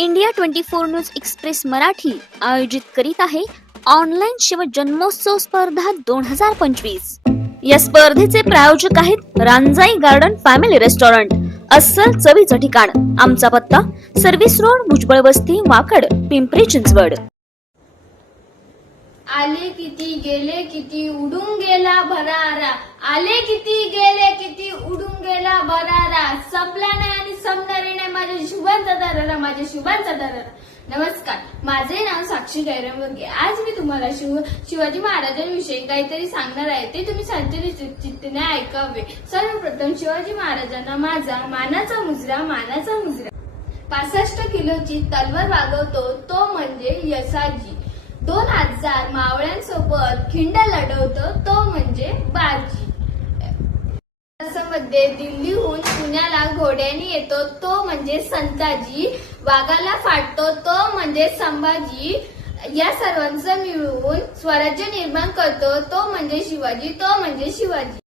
India 24 news express Marathi आयोजित करीत आहे ऑनलाईन शिवजन्मोत्सव स्पर्धा 2025। या स्पर्धेचे प्रायोजक आहेत रांजाई गार्डन फॅमिली रेस्टॉरंट, अस्सल चवीचं ठिकाण। आमचा पत्ता सर्व्हिस रोड, भुजबळ वस्ती, वाकड, पिंपरी चिंचवड। आले किती गेले किती उडून गेला भरारा, आले किती गेले किती उडून गेला भरारा, संपला नाही आणि संपणार नाही माझ्या शुभांचा दरारा, माझ्या शुभांचा दरारा। नमस्कार, माझे नाव साक्षी गैरमवर्गीय। आज मी तुम्हाला शिवाजी महाराजांविषयी काहीतरी सांगणार आहे, ते तुम्ही शांतचित्ताने ऐकावे। सर्वप्रथम शिवाजी महाराजांना माझा मानाचा मुजरा। 65 किलोची तलवार वागवतो तो म्हणजे यसाजी। 2000 मावळ्यांसोबत खिंड लढवतो तो म्हणजे बाजी। मध्ये दिल्लीहून पुण्याला घोड्याने येतो तो म्हणजे संताजी। वाघाला फाटतो तो म्हणजे संभाजी। या सर्वांचं मिळून स्वराज्य निर्माण करतो तो म्हणजे शिवाजी।